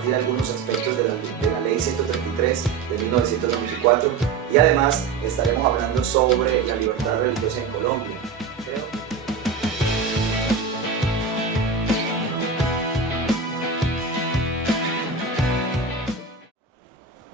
compartir algunos aspectos de la Ley 133 de 1994 y además estaremos hablando sobre la libertad religiosa en Colombia.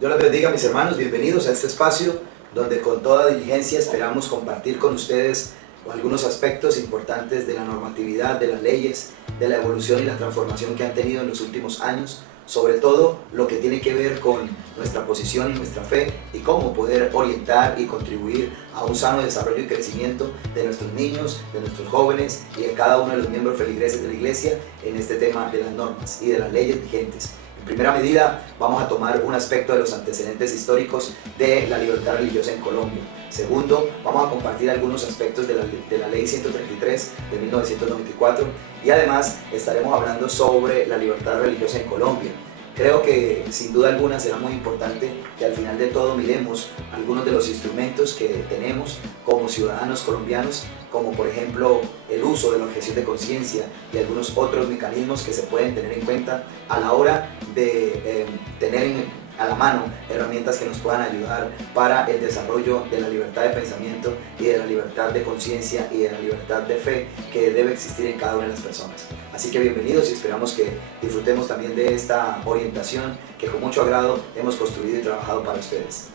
Dios les bendiga, mis hermanos, bienvenidos a este espacio donde con toda diligencia esperamos compartir con ustedes algunos aspectos importantes de la normatividad, de las leyes, de la evolución y la transformación que han tenido en los últimos años, sobre todo lo que tiene que ver con nuestra posición y nuestra fe y cómo poder orientar y contribuir a un sano desarrollo y crecimiento de nuestros niños, de nuestros jóvenes y de cada uno de los miembros feligreses de la iglesia en este tema de las normas y de las leyes vigentes. En primera medida, vamos a tomar un aspecto de los antecedentes históricos de la libertad religiosa en Colombia. Segundo, vamos a compartir algunos aspectos de la Ley 133 de 1994 y además estaremos hablando sobre la libertad religiosa en Colombia. Creo que sin duda alguna será muy importante que al final de todo miremos algunos de los instrumentos que tenemos como ciudadanos colombianos, como por ejemplo el uso de la objeción de conciencia y algunos otros mecanismos que se pueden tener en cuenta a la hora de tener a la mano herramientas que nos puedan ayudar para el desarrollo de la libertad de pensamiento y de la libertad de conciencia y de la libertad de fe que debe existir en cada una de las personas. Así que bienvenidos y esperamos que disfrutemos también de esta orientación que con mucho agrado hemos construido y trabajado para ustedes.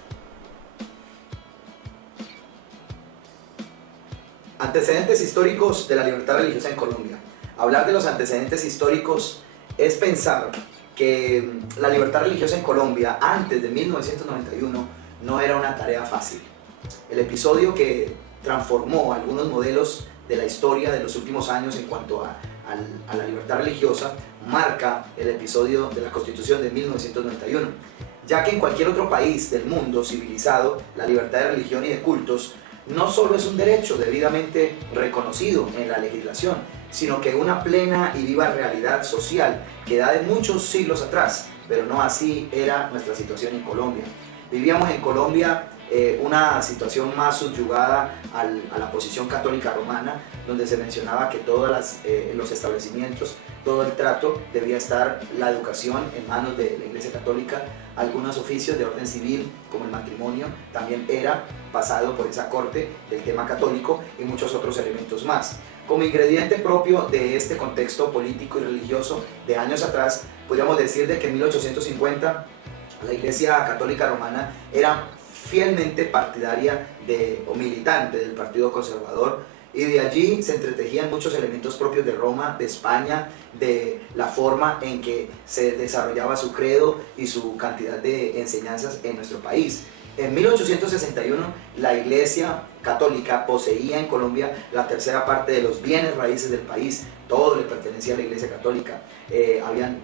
Antecedentes históricos de la libertad religiosa en Colombia. Hablar de los antecedentes históricos es pensar que la libertad religiosa en Colombia antes de 1991 no era una tarea fácil. El episodio que transformó algunos modelos de la historia de los últimos años en cuanto a la libertad religiosa marca el episodio de la Constitución de 1991, ya que en cualquier otro país del mundo civilizado la libertad de religión y de cultos no solo es un derecho debidamente reconocido en la legislación, sino que una plena y viva realidad social que da de muchos siglos atrás, pero no así era nuestra situación en Colombia. Vivíamos en Colombia una situación más subyugada a la posición católica romana, donde se mencionaba que todos los establecimientos, todo el trato debía estar, la educación en manos de la Iglesia Católica. Algunos oficios de orden civil, como el matrimonio, también era pasado por esa corte del tema católico y muchos otros elementos más. Como ingrediente propio de este contexto político y religioso de años atrás, podríamos decir de que en 1850 la Iglesia Católica Romana era fielmente partidaria o militante del Partido Conservador, y de allí se entretejían muchos elementos propios de Roma, de España, de la forma en que se desarrollaba su credo y su cantidad de enseñanzas en nuestro país. En 1861 la Iglesia Católica poseía en Colombia la tercera parte de los bienes raíces del país. Todo le pertenecía a la Iglesia Católica. Habían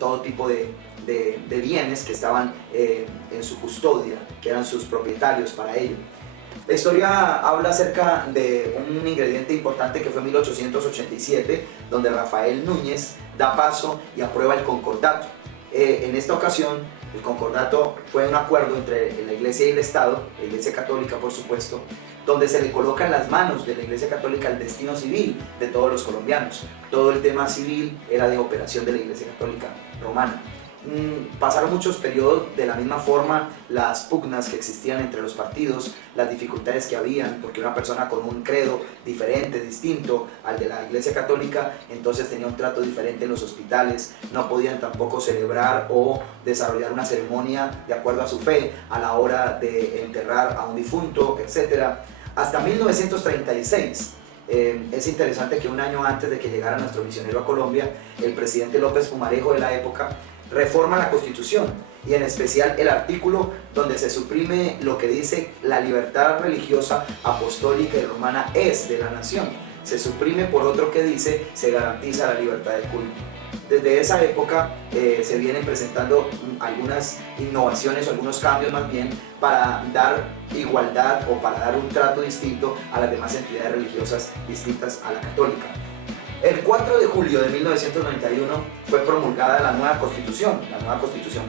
todo tipo de bienes que estaban en su custodia, que eran sus propietarios para ello. La historia habla acerca de un ingrediente importante que fue en 1887, donde Rafael Núñez da paso y aprueba el concordato. En esta ocasión, el concordato fue un acuerdo entre la Iglesia y el Estado, la Iglesia Católica por supuesto, donde se le coloca en las manos de la Iglesia Católica el destino civil de todos los colombianos. Todo el tema civil era de operación de la Iglesia Católica Romana. Pasaron muchos periodos de la misma forma, las pugnas que existían entre los partidos, las dificultades que habían, porque una persona con un credo diferente, distinto al de la Iglesia Católica, entonces tenía un trato diferente en los hospitales, no podían tampoco celebrar o desarrollar una ceremonia de acuerdo a su fe a la hora de enterrar a un difunto, etc. Hasta 1936. Es interesante que un año antes de que llegara nuestro misionero a Colombia, el presidente López Pumarejo de la época reforma la Constitución y en especial el artículo donde se suprime lo que dice la libertad religiosa, apostólica y romana es de la nación. Se suprime por otro que dice se garantiza la libertad de culto. Desde esa época se vienen presentando algunas innovaciones o algunos cambios más bien para dar igualdad o para dar un trato distinto a las demás entidades religiosas distintas a la católica. El 4 de julio de 1991 fue promulgada la nueva constitución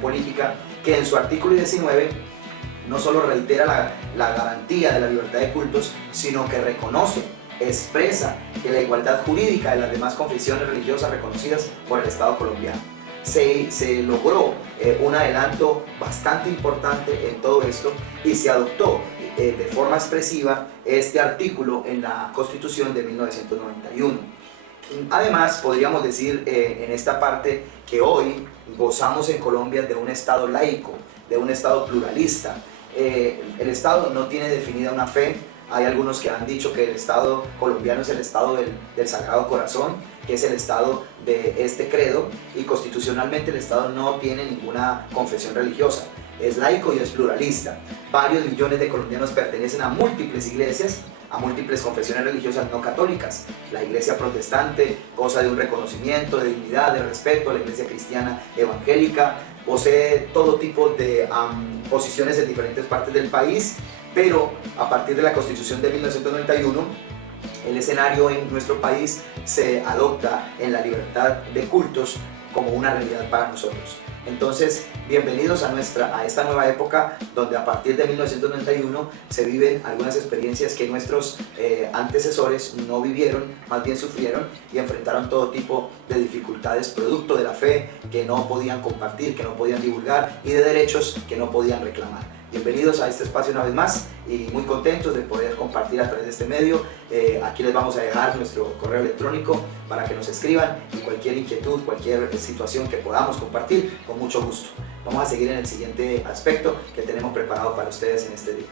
política, que en su artículo 19 no solo reitera la garantía de la libertad de cultos, sino que reconoce, expresa que la igualdad jurídica de las demás confesiones religiosas reconocidas por el Estado colombiano. se logró un adelanto bastante importante en todo esto y se adoptó de forma expresiva este artículo en la Constitución de 1991. Además, podríamos decir en esta parte que hoy gozamos en Colombia de un Estado laico, de un Estado pluralista. El Estado no tiene definida una fe. Hay algunos que han dicho que el Estado colombiano es el Estado del Sagrado Corazón, que es el Estado de este credo, y constitucionalmente el Estado no tiene ninguna confesión religiosa. Es laico y es pluralista. Varios millones de colombianos pertenecen a múltiples iglesias, a múltiples confesiones religiosas no católicas. La iglesia protestante goza de un reconocimiento, de dignidad, de respeto. La iglesia cristiana evangélica posee todo tipo de posiciones en diferentes partes del país, pero a partir de la Constitución de 1991, el escenario en nuestro país se adopta en la libertad de cultos como una realidad para nosotros. Entonces, bienvenidos a esta nueva época donde a partir de 1991 se viven algunas experiencias que nuestros antecesores no vivieron, más bien sufrieron y enfrentaron todo tipo de dificultades producto de la fe que no podían compartir, que no podían divulgar y de derechos que no podían reclamar. Bienvenidos a este espacio una vez más y muy contentos de poder compartir a través de este medio. Aquí les vamos a dejar nuestro correo electrónico para que nos escriban y cualquier inquietud, cualquier situación que podamos compartir, con mucho gusto. Vamos a seguir en el siguiente aspecto que tenemos preparado para ustedes en este día.